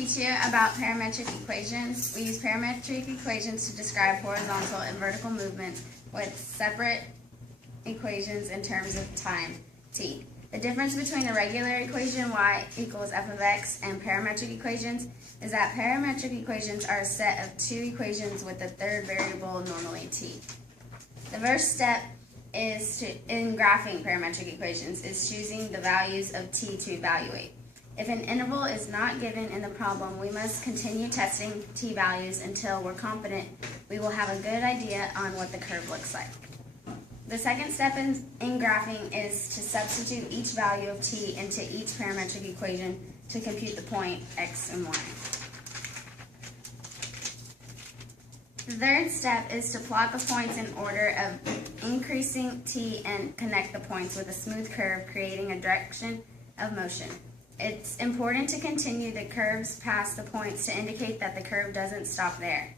teach you about parametric equations. We use parametric equations to describe horizontal and vertical movements with separate equations in terms of time, t. The difference between the regular equation y equals f of x and parametric equations is that parametric equations are a set of two equations with a third variable, normally t. The first step in graphing parametric equations is choosing the values of t to evaluate. If an interval is not given in the problem, we must continue testing t values until we're confident we will have a good idea on what the curve looks like. The second step in graphing is to substitute each value of t into each parametric equation to compute the point x and y. The third step is to plot the points in order of increasing t and connect the points with a smooth curve, creating a direction of motion. It's important to continue the curves past the points to indicate that the curve doesn't stop there.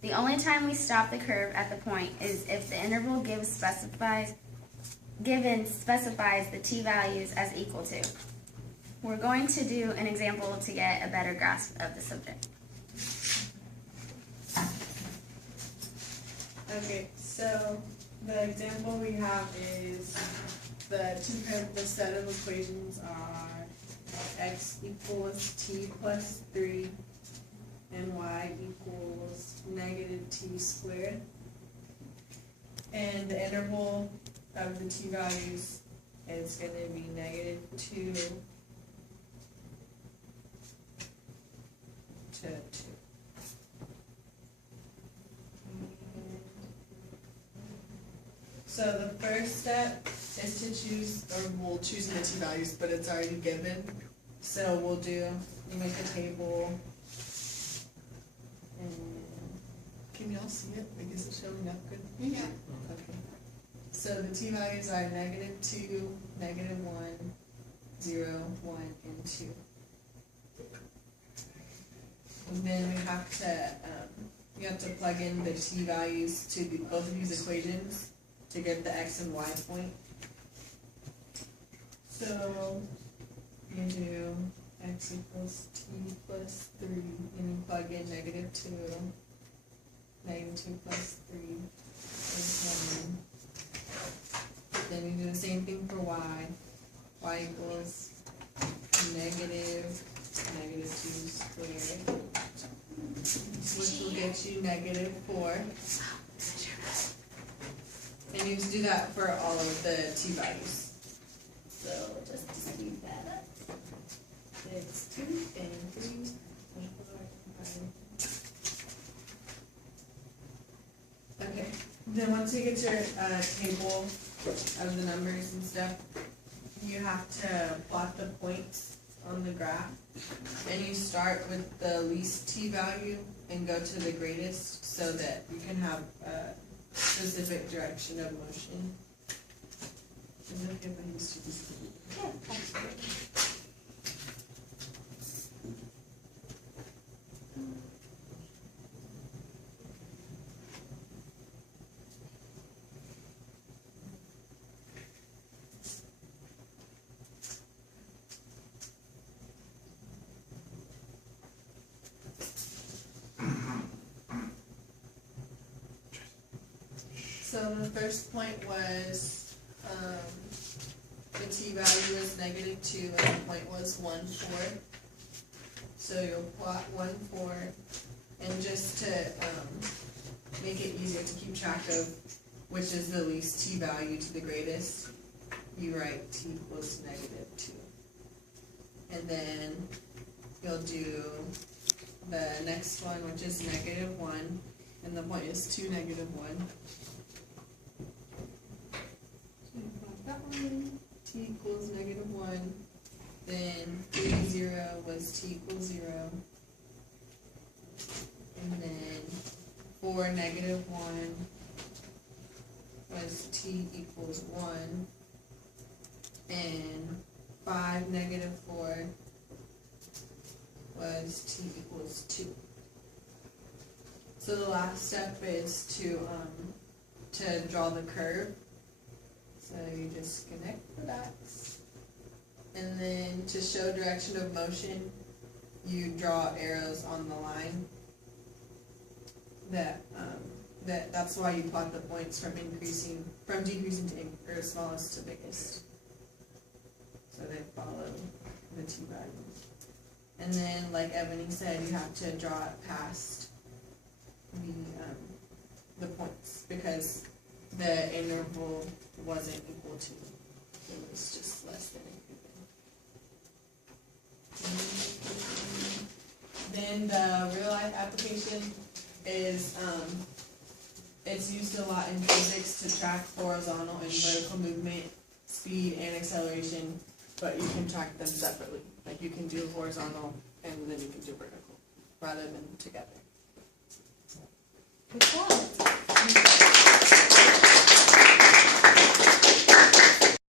The only time we stop the curve at the point is if the interval given specifies the t values as equal to. We're going to do an example to get a better grasp of the subject. Okay, so the example we have is the set of equations are x equals t plus 3 and y equals negative t squared. And the interval of the t values is going to be negative 2 to 2. So the first step is to choose, or we'll choose the t values, but it's already given. So we'll make a table. And can y'all see it? I guess it's showing up good. Yeah. Okay. So the t values are negative 2, negative 1, 0, 1, and 2. And then we have to you have to plug in the t values to both of these equations to get the x and y point. So you do x equals t plus 3, and you plug in negative 2, negative 2 plus 3 is 1. Then you do the same thing for y. Y equals negative 2 squared, which will get you negative 4. And you do that for all of the t values. So just to speed that up, it's 2 and 3 and 4 and 5. Okay, then once you get your table of the numbers and stuff, you have to plot the points on the graph. And you start with the least t value and go to the greatest so that you can have specific direction of motion. Is it okay if I use this? Yeah, absolutely. So the first point was the t value was negative 2 and the point was 1, 4. So you'll plot 1, 4, and just to make it easier to keep track of which is the least t value to the greatest, you write t equals negative 2. And then you'll do the next one, which is negative 1, and the point is 2, negative 1. That one, t equals negative 1, then 3, 0 was t equals 0, and then 4, negative 1 was t equals 1, and 5, negative 4 was t equals 2. So the last step is to draw the curve. So you just connect the dots. And then to show direction of motion, you draw arrows on the line. That's why you plot the points from decreasing to or smallest to biggest. So they follow the t-value. And then, like Ebony said, you have to draw it past the points, because the interval wasn't equal to, it was just less than it. Then the real life application is, it's used a lot in physics to track horizontal and vertical movement, speed and acceleration, but you can track them separately. Like you can do horizontal and then you can do vertical, rather than together. Good job.